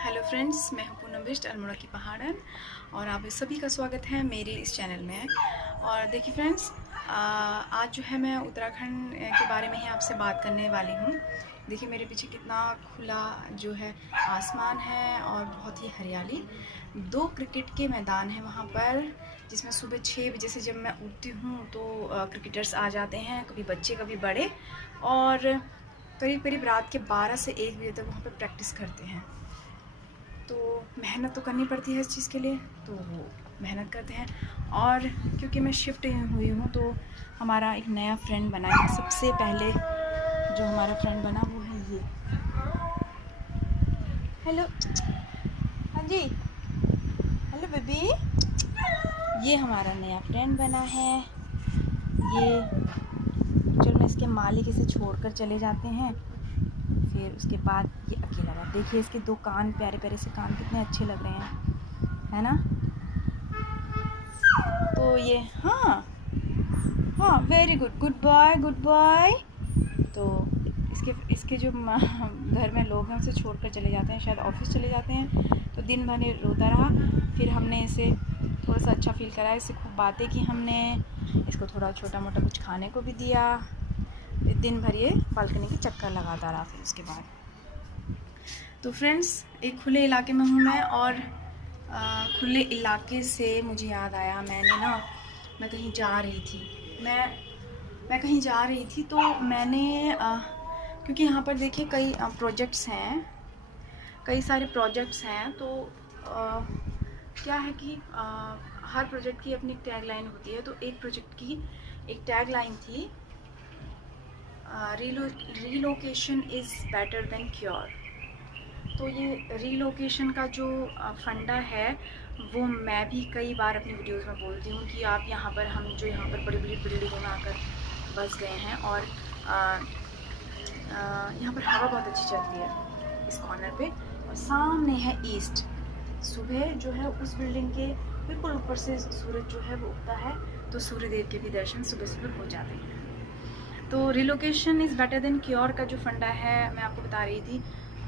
Hello friends, मैं हूं पूनम बिष्ट अल्मोड़ा की पहाड़न और आप सभी का स्वागत है मेरे इस चैनल में। और देखिए फ्रेंड्स, आज जो है मैं उत्तराखंड के बारे में ही आपसे बात करने वाली हूं। देखिए मेरे पीछे कितना खुला जो है आसमान है और बहुत ही हरियाली। 2 क्रिकेट के मैदान हैं वहाँ पर, जिसमें सुबह 6 बजे से जब मैं उठती हूँ तो क्रिकेटर्स आ जाते हैं, कभी बच्चे कभी बड़े, और करीब करीब रात के 12 से 1 बजे तक वहाँ पर प्रैक्टिस करते हैं। तो मेहनत तो करनी पड़ती है इस चीज़ के लिए, तो वो मेहनत करते हैं। और क्योंकि मैं शिफ्ट हुई हूँ तो हमारा एक नया फ्रेंड बना है। सबसे पहले जो हमारा फ्रेंड बना वो है ये। हेलो, हाँ जी, हेलो बेबी। ये हमारा नया फ्रेंड बना है। ये चलो मैं इसके मालिक इसे छोड़कर चले जाते हैं, फिर उसके बाद ये अकेला रहा। देखिए इसके 2 कान, प्यारे प्यारे से कान कितने अच्छे लग रहे हैं, है ना। तो ये हाँ हाँ, very good, good boy, good boy. तो इसके इसके जो घर में लोग हैं उसे छोड़कर चले जाते हैं, शायद ऑफिस चले जाते हैं। तो दिन भर ये रोता रहा। फिर हमने इसे थोड़ा सा अच्छा फील कराया, इससे खूब बातें की हमने, इसको थोड़ा छोटा मोटा कुछ खाने को भी दिया। फिर दिन भर ये बालकनी के चक्कर लगाता रहा। फिर उसके बाद तो फ्रेंड्स, एक खुले इलाके में हूँ मैं, और खुले इलाके से मुझे याद आया, मैं कहीं जा रही थी। मैं कहीं जा रही थी तो मैंने क्योंकि यहाँ पर देखिए कई प्रोजेक्ट्स हैं, कई सारे प्रोजेक्ट्स हैं। तो क्या है कि हर प्रोजेक्ट की अपनी टैगलाइन होती है। तो एक प्रोजेक्ट की एक टैगलाइन थी, relocation is better than cure. तो ये रीलोकेशन का जो फंडा है वो मैं भी कई बार अपनी वीडियोस में बोलती हूँ कि आप यहाँ पर, हम जो यहाँ पर बड़ी बड़ी बिल्डिंगों में आकर बस गए हैं, और यहाँ पर हवा बहुत अच्छी चलती है इस कॉर्नर पे, और सामने है ईस्ट। सुबह जो है उस बिल्डिंग के बिल्कुल ऊपर से सूरज जो है वो उगता है, तो सूर्य देव के भी दर्शन सुबह सुबह हो जाते हैं। तो relocation is better than cure का जो फंडा है, मैं आपको बता रही थी।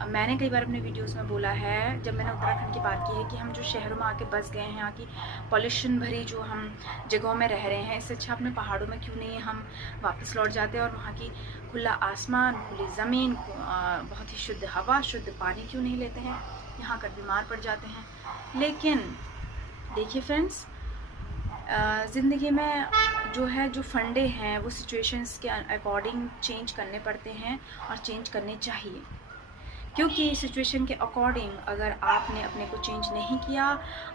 मैंने कई बार अपने वीडियोस में बोला है, जब मैंने उत्तराखंड की बात की है, कि हम जो शहरों में आके बस गए हैं, यहाँ की पॉल्यूशन भरी जो हम जगहों में रह रहे हैं, इससे अच्छा अपने पहाड़ों में क्यों नहीं हम वापस लौट जाते और वहाँ की खुला आसमान, खुली ज़मीन, बहुत ही शुद्ध हवा, शुद्ध पानी क्यों नहीं लेते हैं। यहाँ कर बीमार पड़ जाते हैं। लेकिन देखिए फ्रेंड्स, ज़िंदगी में जो है, जो फंडे हैं वो सिचुएशंस के अकॉर्डिंग चेंज करने पड़ते हैं, और चेंज करने चाहिए। क्योंकि सिचुएशन के अकॉर्डिंग अगर आपने अपने को चेंज नहीं किया,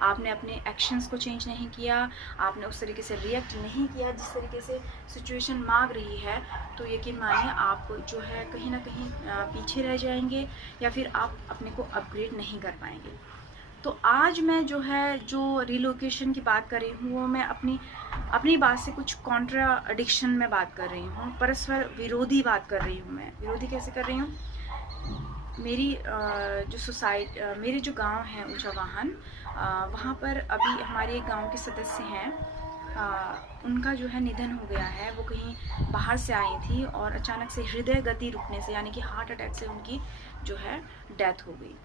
आपने अपने एक्शंस को चेंज नहीं किया, आपने उस तरीके से रिएक्ट नहीं किया जिस तरीके से सिचुएशन मांग रही है, तो यकीन मानिए आप जो है कहीं ना कहीं पीछे रह जाएंगे, या फिर आप अपने को अपग्रेड नहीं कर पाएंगे। तो आज मैं जो है, जो रिलोकेशन की बात कर रही हूँ, वो मैं अपनी बात से कुछ कॉन्ट्राडिक्शन में बात कर रही हूँ, परस्पर विरोधी बात कर रही हूँ। मैं विरोधी कैसे कर रही हूँ? मेरी मेरे जो गांव है ऊंचा वाहन, वहाँ पर अभी हमारे एक गांव के सदस्य हैं, उनका जो है निधन हो गया है। वो कहीं बाहर से आई थी और अचानक से हृदय गति रुकने से, यानी कि हार्ट अटैक से उनकी जो है डेथ हो गई।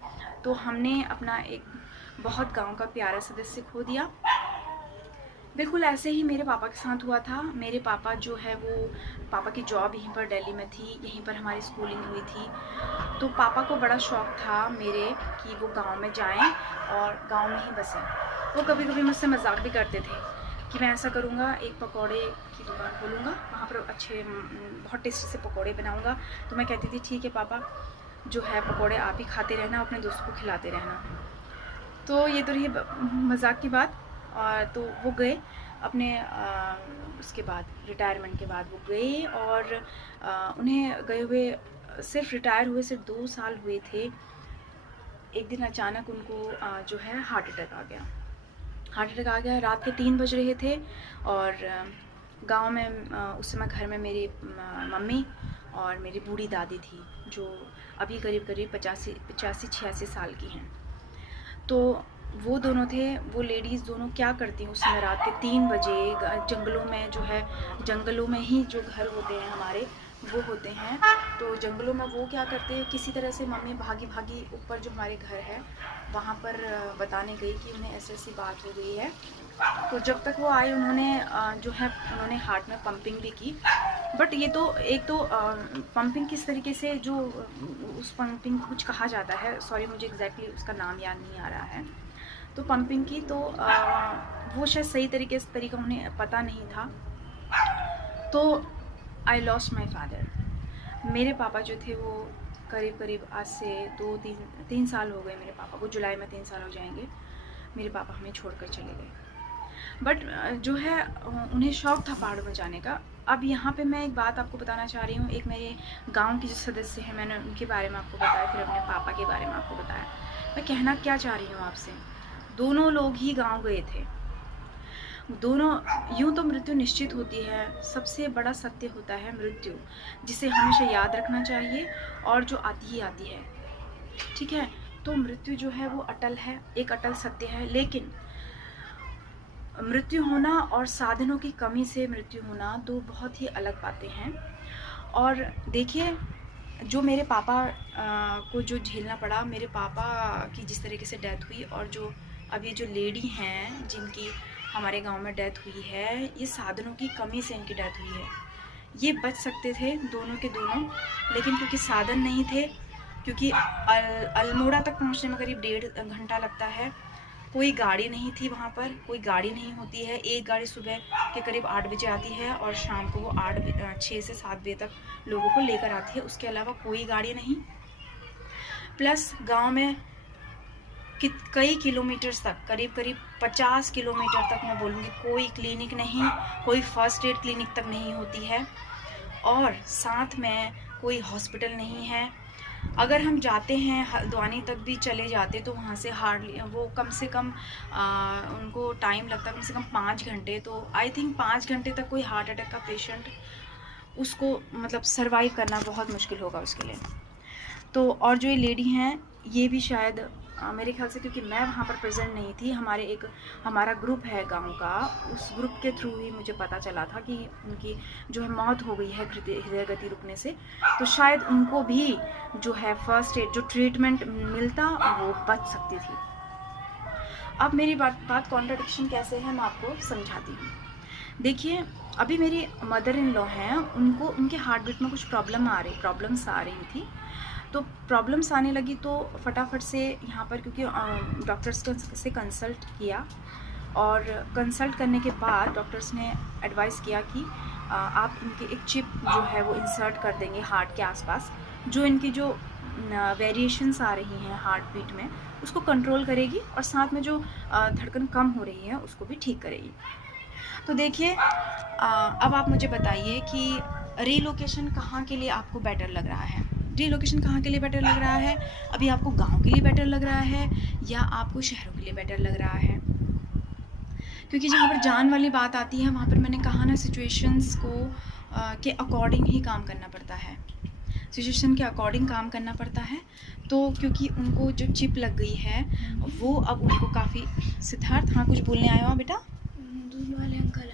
तो हमने अपना एक बहुत गांव का प्यारा सदस्य खो दिया। बिल्कुल ऐसे ही मेरे पापा के साथ हुआ था। मेरे पापा जो है वो, पापा की जॉब यहीं पर दिल्ली में थी, यहीं पर हमारी स्कूलिंग हुई थी। तो पापा को बड़ा शौक़ था मेरे कि वो गांव में जाएं और गांव में ही बसें। वो कभी कभी मुझसे मजाक भी करते थे कि मैं ऐसा करूँगा, एक पकौड़े की दुकान खोलूँगा, वहाँ पर अच्छे बहुत टेस्टी से पकौड़े बनाऊँगा। तो मैं कहती थी ठीक है पापा, जो है पकौड़े आप ही खाते रहना, अपने दोस्तों को खिलाते रहना। तो ये तो रही मजाक की बात। और तो वो गए अपने उसके बाद, रिटायरमेंट के बाद वो गए, और उन्हें गए हुए सिर्फ रिटायर हुए सिर्फ 2 साल हुए थे। एक दिन अचानक उनको जो है हार्ट अटैक आ गया। रात के 3 बज रहे थे, और गांव में उस समय घर में मेरी मम्मी और मेरी बूढ़ी दादी थी, जो अभी करीब करीब 85-86 साल की हैं। तो वो दोनों थे, वो लेडीज़ दोनों क्या करती हैं उस समय रात के 3 बजे जंगलों में, जो है जंगलों में ही जो घर होते हैं हमारे, वो होते हैं। तो जंगलों में वो क्या करते हैं, किसी तरह से मम्मी भागी भागी ऊपर जो हमारे घर है वहाँ पर बताने गई कि उन्हें ऐसी ऐसी बात हो गई है। तो जब तक वो आए उन्होंने जो है उन्होंने हार्ट में पंपिंग भी की। बट ये तो एक तो पंपिंग किस तरीके से, जो उस पंपिंग को कुछ कहा जाता है, सॉरी मुझे एग्जैक्टली उसका नाम याद नहीं आ रहा है। तो पंपिंग की तो वो शायद सही तरीका उन्हें पता नहीं था। तो आई लॉस्ट माई फादर। मेरे पापा जो थे वो करीब करीब आज से 2-3 साल हो गए मेरे पापा को, जुलाई में 3 साल हो जाएंगे। मेरे पापा हमें छोड़कर चले गए। बट जो है उन्हें शौक़ था पहाड़ों में जाने का। अब यहाँ पे मैं एक बात आपको बताना चाह रही हूँ। एक मेरे गांव के जो सदस्य हैं, मैंने उनके बारे में आपको बताया, फिर अपने पापा के बारे में आपको बताया। मैं कहना क्या चाह रही हूँ आपसे, दोनों लोग ही गांव गए थे। दोनों, यूँ तो मृत्यु निश्चित होती है, सबसे बड़ा सत्य होता है मृत्यु, जिसे हमेशा याद रखना चाहिए और जो आती ही आती है, ठीक है। तो मृत्यु जो है वो अटल है, एक अटल सत्य है। लेकिन मृत्यु होना और साधनों की कमी से मृत्यु होना दो बहुत ही अलग बातें हैं। और देखिए, जो मेरे पापा को जो झेलना पड़ा, मेरे पापा की जिस तरीके से डेथ हुई, और जो अभी जो लेडी हैं जिनकी हमारे गांव में डेथ हुई है, ये साधनों की कमी से इनकी डेथ हुई है। ये बच सकते थे दोनों के दोनों, लेकिन क्योंकि साधन नहीं थे, क्योंकि अल्मोड़ा तक पहुंचने में करीब 1.5 घंटा लगता है, कोई गाड़ी नहीं थी वहाँ पर, कोई गाड़ी नहीं होती है। एक गाड़ी सुबह के करीब 8 बजे आती है और शाम को वो 6 से 7 बजे तक लोगों को लेकर आती है, उसके अलावा कोई गाड़ी नहीं। प्लस गांव में कई किलोमीटर्स तक, करीब करीब 50 किलोमीटर तक मैं बोलूँगी, कोई क्लिनिक नहीं, कोई फर्स्ट एड क्लिनिक तक नहीं होती है, और साथ में कोई हॉस्पिटल नहीं है। अगर हम जाते हैं हल्द्वानी तक भी चले जाते तो वहाँ से हार्डली वो कम से कम उनको टाइम लगता है कम से कम 5 घंटे। तो आई थिंक 5 घंटे तक कोई हार्ट अटैक का पेशेंट, उसको मतलब सरवाइव करना बहुत मुश्किल होगा उसके लिए। तो और जो ये लेडी हैं, ये भी शायद मेरे ख्याल से, क्योंकि मैं वहाँ पर प्रेजेंट नहीं थी, हमारा ग्रुप है गांव का, उस ग्रुप के थ्रू ही मुझे पता चला था कि उनकी जो है मौत हो गई है हृदय गति रुकने से। तो शायद उनको भी जो है फर्स्ट एड जो ट्रीटमेंट मिलता, वो बच सकती थी। अब मेरी बात कॉन्ट्रडिक्शन कैसे है मैं आपको समझाती हूँ। देखिए, अभी मेरी मदर इन लॉ हैं, उनको उनके हार्ट बीट में कुछ प्रॉब्लम्स आ रही थी। तो प्रॉब्लम्स आने लगी तो फटाफट से यहाँ पर, क्योंकि डॉक्टर्स से कंसल्ट किया, और कंसल्ट करने के बाद डॉक्टर्स ने एडवाइस किया कि आप इनके एक चिप जो है वो इंसर्ट कर देंगे हार्ट के आसपास, जो इनकी जो वेरिएशंस आ रही हैं हार्ट बीट में उसको कंट्रोल करेगी, और साथ में जो धड़कन कम हो रही है उसको भी ठीक करेगी। तो देखिए, अब आप मुझे बताइए कि रीलोकेशन कहाँ के लिए आपको बेटर लग रहा है? रीलोकेशन कहाँ के लिए बेटर लग रहा है? अभी आपको गांव के लिए बेटर लग रहा है या आपको शहरों के लिए बेटर लग रहा है? क्योंकि जहाँ पर जान वाली बात आती है वहाँ पर मैंने कहा ना, सिचुएशंस को के अकॉर्डिंग ही काम करना पड़ता है, सिचुएशन के अकॉर्डिंग काम करना पड़ता है। तो क्योंकि उनको जो चिप लग गई है वो अब उनको काफ़ी। सिद्धार्थ, हाँ कुछ बोलने आए हो बेटा? दूध वाले अंकल आए।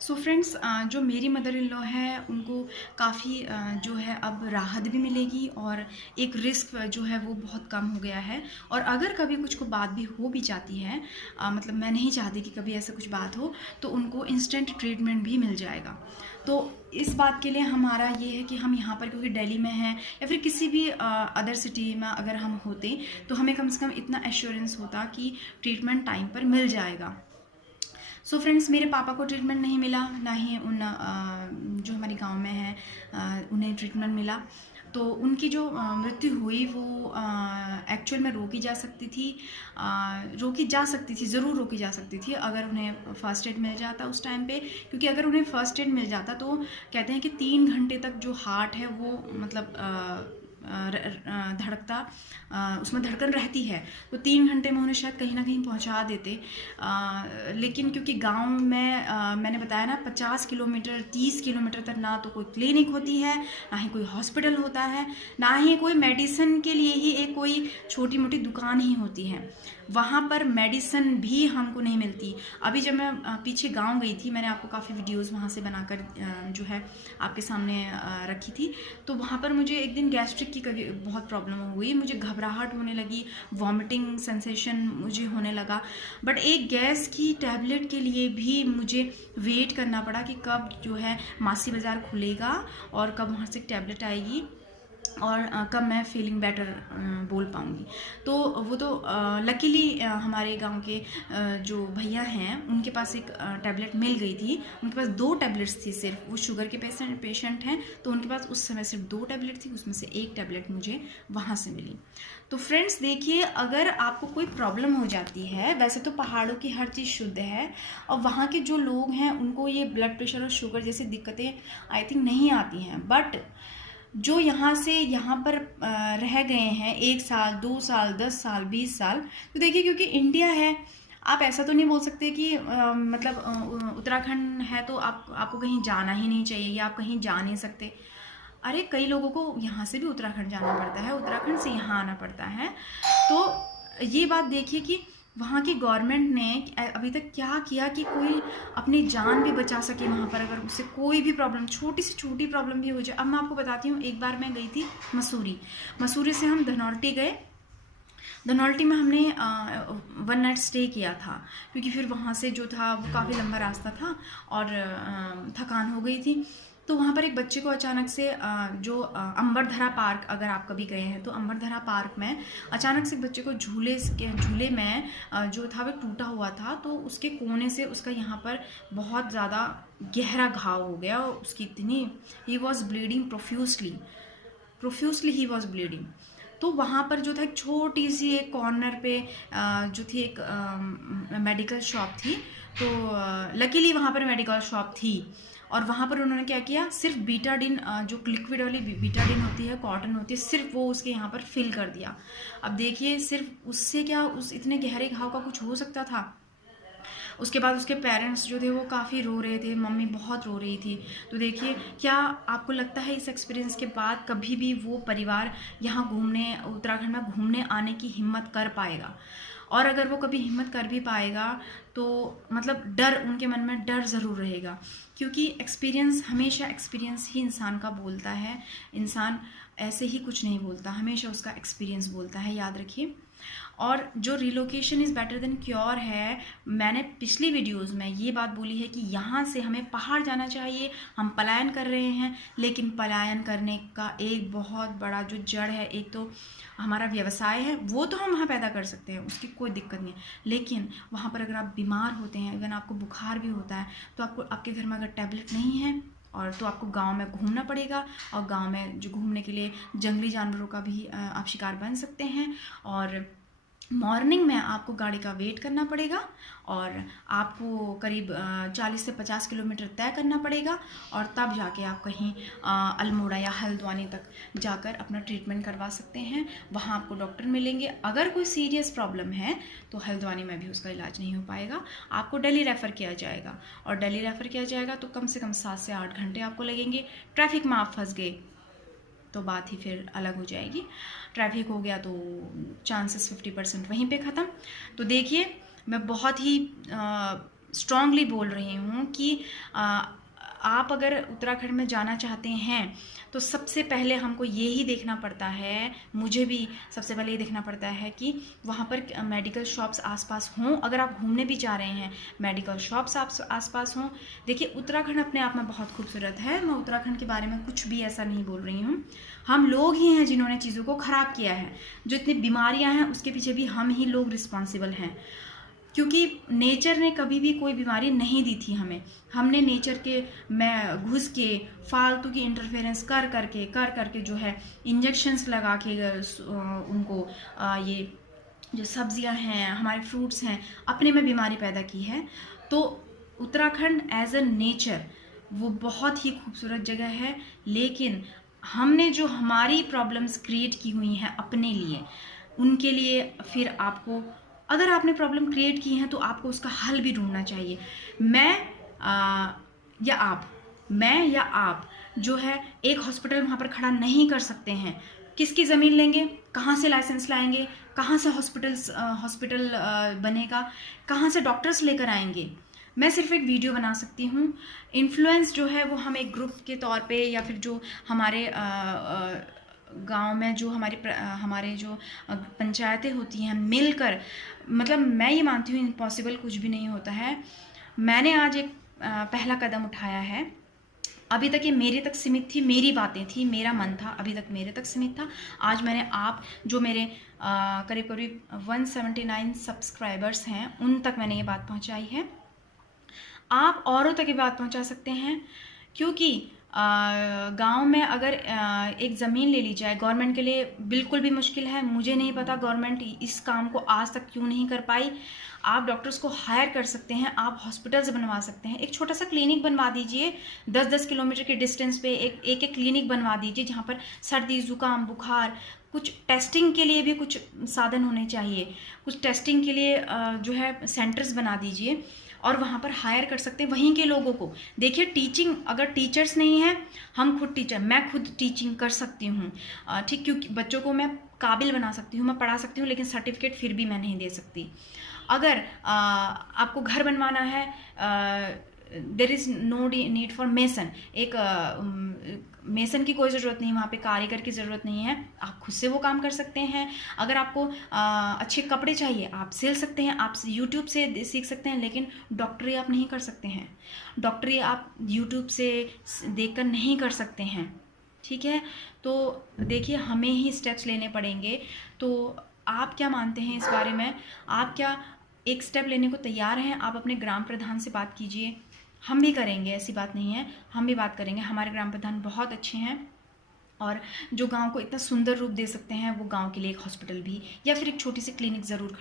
सो फ्रेंड्स, जो मेरी मदर इन लॉ है उनको काफ़ी जो है अब राहत भी मिलेगी, और एक रिस्क जो है वो बहुत कम हो गया है। और अगर कभी कुछ को बात भी हो भी जाती है, मतलब मैं नहीं चाहती कि कभी ऐसा कुछ बात हो, तो उनको इंस्टेंट ट्रीटमेंट भी मिल जाएगा। तो इस बात के लिए हमारा ये है कि हम यहाँ पर, क्योंकि दिल्ली में हैं या फिर किसी भी अदर सिटी में अगर हम होते, तो हमें कम से कम इतना एश्योरेंस होता कि ट्रीटमेंट टाइम पर मिल जाएगा। सो फ्रेंड्स, मेरे पापा को ट्रीटमेंट नहीं मिला, ना ही उन जो हमारे गांव में है उन्हें ट्रीटमेंट मिला। तो उनकी जो मृत्यु हुई वो एक्चुअल में रोकी जा सकती थी, ज़रूर रोकी जा सकती थी अगर उन्हें फ़र्स्ट एड मिल जाता उस टाइम पे। क्योंकि अगर उन्हें फ़र्स्ट एड मिल जाता तो कहते हैं कि 3 घंटे तक जो हार्ट है वो मतलब धड़कता उसमें धड़कन रहती है, तो 3 घंटे में उन्हें शायद कहीं ना कहीं पहुंचा देते। लेकिन क्योंकि गांव में मैंने बताया ना 50 किलोमीटर 30 किलोमीटर तक ना तो कोई क्लिनिक होती है, ना ही कोई हॉस्पिटल होता है, ना ही कोई मेडिसिन के लिए ही एक कोई छोटी मोटी दुकान ही होती है। वहाँ पर मेडिसिन भी हमको नहीं मिलती। अभी जब मैं पीछे गांव गई थी, मैंने आपको काफ़ी वीडियोस वहाँ से बनाकर जो है आपके सामने रखी थी, तो वहाँ पर मुझे एक दिन गैस्ट्रिक की बहुत प्रॉब्लम हुई, मुझे घबराहट होने लगी, वॉमिटिंग सेंसेशन मुझे होने लगा। बट एक गैस की टैबलेट के लिए भी मुझे वेट करना पड़ा कि कब जो है मासी बाज़ार खुलेगा और कब वहाँ से टैबलेट आएगी और कब मैं फीलिंग बेटर बोल पाऊँगी। तो वो तो लकीली हमारे गांव के जो भैया हैं उनके पास एक टैबलेट मिल गई थी। उनके पास 2 टैबलेट्स थी सिर्फ, वो शुगर के पेशेंट हैं, तो उनके पास उस समय सिर्फ 2 टैबलेट थी, उसमें से 1 टैबलेट मुझे वहाँ से मिली। तो फ्रेंड्स देखिए, अगर आपको कोई प्रॉब्लम हो जाती है, वैसे तो पहाड़ों की हर चीज़ शुद्ध है और वहाँ के जो लोग हैं उनको ये ब्लड प्रेशर और शुगर जैसी दिक्कतें आई थिंक नहीं आती हैं, बट जो यहाँ से यहाँ पर रह गए हैं 1 साल 2 साल 10 साल 20 साल, तो देखिए क्योंकि इंडिया है, आप ऐसा तो नहीं बोल सकते कि मतलब उत्तराखंड है तो आपको कहीं जाना ही नहीं चाहिए या आप कहीं जा नहीं सकते। अरे कई लोगों को यहाँ से भी उत्तराखंड जाना पड़ता है, उत्तराखंड से यहाँ आना पड़ता है। तो ये बात देखिए कि वहाँ की गवर्नमेंट ने अभी तक क्या किया कि कोई अपनी जान भी बचा सके वहाँ पर, अगर उससे कोई भी प्रॉब्लम, छोटी से छोटी प्रॉब्लम भी हो जाए। अब मैं आपको बताती हूँ, एक बार मैं गई थी मसूरी से हम धनौल्टी गए। धनौल्टी में हमने 1 नाइट स्टे किया था, क्योंकि फिर वहाँ से जो था वो काफ़ी लंबा रास्ता था और थकान हो गई थी। तो वहाँ पर एक बच्चे को अचानक से जो अंबरधरा पार्क, अगर आप कभी गए हैं तो अंबरधरा पार्क में अचानक से बच्चे को झूले में जो था वो टूटा हुआ था, तो उसके कोने से उसका यहाँ पर बहुत ज़्यादा गहरा घाव हो गया और उसकी इतनी, he was bleeding profusely he was bleeding. तो वहाँ पर जो था एक छोटी सी एक कॉर्नर पे जो थी एक मेडिकल शॉप थी, तो लकीली वहाँ पर मेडिकल शॉप थी और वहाँ पर उन्होंने क्या किया, सिर्फ बीटाडिन, जो लिक्विड वाली बीटाडिन होती है, कॉटन होती है, सिर्फ वो उसके यहाँ पर फिल कर दिया। अब देखिए सिर्फ उससे क्या उस इतने गहरे घाव का कुछ हो सकता था। उसके बाद उसके पेरेंट्स जो थे वो काफ़ी रो रहे थे, मम्मी बहुत रो रही थी। तो देखिए, क्या आपको लगता है इस एक्सपीरियंस के बाद कभी भी वो परिवार यहाँ घूमने, उत्तराखंड में घूमने आने की हिम्मत कर पाएगा? और अगर वो कभी हिम्मत कर भी पाएगा तो मतलब डर, उनके मन में डर ज़रूर रहेगा, क्योंकि एक्सपीरियंस, हमेशा एक्सपीरियंस ही इंसान का बोलता है। इंसान ऐसे ही कुछ नहीं बोलता, हमेशा उसका एक्सपीरियंस बोलता है, याद रखिए। और जो relocation is better than cure है, मैंने पिछली वीडियोस में ये बात बोली है कि यहाँ से हमें पहाड़ जाना चाहिए। हम पलायन कर रहे हैं, लेकिन पलायन करने का एक बहुत बड़ा जो जड़ है, एक तो हमारा व्यवसाय है, वो तो हम वहाँ पैदा कर सकते हैं, उसकी कोई दिक्कत नहीं है। लेकिन वहाँ पर अगर आप बीमार होते हैं, अगर आपको बुखार भी होता है, तो आपको आपके घर में अगर टैबलेट नहीं है और तो आपको गांव में घूमना पड़ेगा, और गांव में जो घूमने के लिए जंगली जानवरों का भी आप शिकार बन सकते हैं, और मॉर्निंग में आपको गाड़ी का वेट करना पड़ेगा, और आपको करीब 40 से 50 किलोमीटर तय करना पड़ेगा, और तब जाके आप कहीं अल्मोड़ा या हल्द्वानी तक जाकर अपना ट्रीटमेंट करवा सकते हैं। वहाँ आपको डॉक्टर मिलेंगे। अगर कोई सीरियस प्रॉब्लम है तो हल्द्वानी में भी उसका इलाज नहीं हो पाएगा, आपको दिल्ली रेफ़र किया जाएगा, और दिल्ली रेफ़र किया जाएगा तो कम से कम 7 से 8 घंटे आपको लगेंगे। ट्रैफिक में आप फंस गए तो बात ही फिर अलग हो जाएगी। ट्रैफिक हो गया तो चांसेस 50% वहीं पे ख़त्म। तो देखिए, मैं बहुत ही स्ट्रांगली बोल रही हूँ कि आप अगर उत्तराखंड में जाना चाहते हैं तो सबसे पहले हमको ये ही देखना पड़ता है, मुझे भी सबसे पहले ये देखना पड़ता है कि वहाँ पर मेडिकल शॉप्स आसपास हों। अगर आप घूमने भी जा रहे हैं, मेडिकल शॉप्स आसपास हों। देखिए, उत्तराखंड अपने आप में बहुत खूबसूरत है, मैं उत्तराखंड के बारे में कुछ भी ऐसा नहीं बोल रही हूँ। हम लोग ही हैं जिन्होंने चीज़ों को ख़राब किया है। जो इतनी बीमारियाँ हैं उसके पीछे भी हम ही लोग रिस्पॉन्सिबल हैं, क्योंकि नेचर ने कभी भी कोई बीमारी नहीं दी थी हमें। हमने नेचर के में घुस के फालतू की इंटरफेरेंस कर करके जो है इंजेक्शंस लगा के उनको ये जो सब्जियां हैं, हमारे फ्रूट्स हैं, अपने में बीमारी पैदा की है। तो उत्तराखंड एज अ नेचर वो बहुत ही खूबसूरत जगह है, लेकिन हमने जो हमारी प्रॉब्लम्स क्रिएट की हुई हैं अपने लिए, उनके लिए फिर आपको, अगर आपने प्रॉब्लम क्रिएट की हैं तो आपको उसका हल भी ढूंढना चाहिए। मैं या आप जो है एक हॉस्पिटल वहाँ पर खड़ा नहीं कर सकते हैं। किसकी ज़मीन लेंगे, कहाँ से लाइसेंस लाएंगे, कहाँ से हॉस्पिटल बनेगा, कहाँ से डॉक्टर्स लेकर आएंगे। मैं सिर्फ एक वीडियो बना सकती हूँ। इन्फ्लुएंस जो है वो हम एक ग्रुप के तौर पे, या फिर जो हमारे गांव में जो हमारे जो पंचायतें होती हैं मिलकर, मतलब मैं ये मानती हूँ इम्पॉसिबल कुछ भी नहीं होता है। मैंने आज एक पहला कदम उठाया है। अभी तक ये मेरे तक सीमित थी, मेरी बातें थी, मेरा मन था, अभी तक मेरे तक सीमित था। आज मैंने आप जो मेरे करीब करीब 179 सब्सक्राइबर्स हैं उन तक मैंने ये बात पहुंचाई है। आप औरों तक ये बात पहुंचा सकते हैं, क्योंकि गांव में अगर एक ज़मीन ले ली जाए गवर्नमेंट के लिए बिल्कुल भी मुश्किल है। मुझे नहीं पता गवर्नमेंट इस काम को आज तक क्यों नहीं कर पाई। आप डॉक्टर्स को हायर कर सकते हैं, आप हॉस्पिटल्स बनवा सकते हैं, एक छोटा सा क्लिनिक बनवा दीजिए 10-10 किलोमीटर के डिस्टेंस पे एक क्लिनिक बनवा दीजिए, जहाँ पर सर्दी ज़ुकाम बुखार, कुछ टेस्टिंग के लिए भी कुछ साधन होने चाहिए, कुछ टेस्टिंग के लिए जो है सेंटर्स बना दीजिए और वहाँ पर हायर कर सकते हैं वहीं के लोगों को। देखिए टीचिंग, अगर टीचर्स नहीं हैं, हम खुद टीचर, मैं खुद टीचिंग कर सकती हूँ, ठीक, क्योंकि बच्चों को मैं काबिल बना सकती हूँ, मैं पढ़ा सकती हूँ, लेकिन सर्टिफिकेट फिर भी मैं नहीं दे सकती। अगर आपको घर बनवाना है, there is no need for mason, एक मेसन की कोई ज़रूरत नहीं, वहाँ पे कारीगर की ज़रूरत नहीं है, आप खुद से वो काम कर सकते हैं। अगर आपको अच्छे कपड़े चाहिए आप सिल सकते हैं, आप यूट्यूब से सीख सकते हैं, लेकिन डॉक्टरी आप नहीं कर सकते हैं, डॉक्टरी आप यूट्यूब से देखकर नहीं कर सकते हैं, ठीक है। तो देखिए हमें ही स्टेप्स लेने पड़ेंगे। तो आप क्या मानते हैं इस बारे में, आप क्या एक स्टेप लेने को तैयार हैं? आप अपने ग्राम प्रधान से बात कीजिए, हम भी करेंगे, ऐसी बात नहीं है, हम भी बात करेंगे। हमारे ग्राम प्रधान बहुत अच्छे हैं और जो गांव को इतना सुंदर रूप दे सकते हैं, वो गांव के लिए एक हॉस्पिटल भी या फिर एक छोटी सी क्लिनिक ज़रूर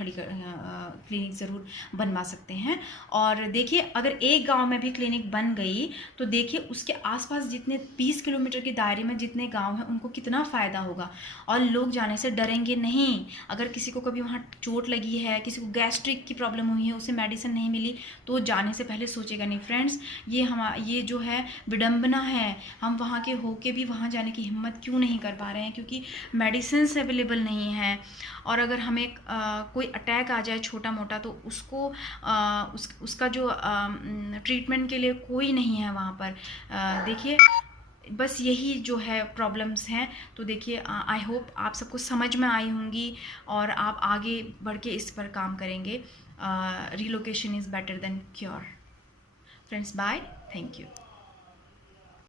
बनवा सकते हैं। और देखिए अगर एक गांव में भी क्लिनिक बन गई तो देखिए उसके आसपास जितने 20 किलोमीटर के दायरे में जितने गांव हैं उनको कितना फ़ायदा होगा, और लोग जाने से डरेंगे नहीं। अगर किसी को कभी वहाँ चोट लगी है, किसी को गैस्ट्रिक की प्रॉब्लम हुई है, उसे मेडिसिन नहीं मिली, तो जाने से पहले सोचेगा नहीं। फ्रेंड्स, ये जो है विडम्बना है, हम वहाँ के होके भी वहाँ जाने की हिम्मत क्यों नहीं कर पा रहे हैं, क्योंकि मेडिसिन्स अवेलेबल नहीं है। और अगर हमें कोई अटैक आ जाए छोटा मोटा, तो उसको उसका जो ट्रीटमेंट के लिए कोई नहीं है वहाँ पर। देखिए बस यही जो है प्रॉब्लम्स हैं। तो देखिए आई होप आप सबको समझ में आई होंगी और आप आगे बढ़ के इस पर काम करेंगे। Relocation is better than cure. Friends, bye, thank you.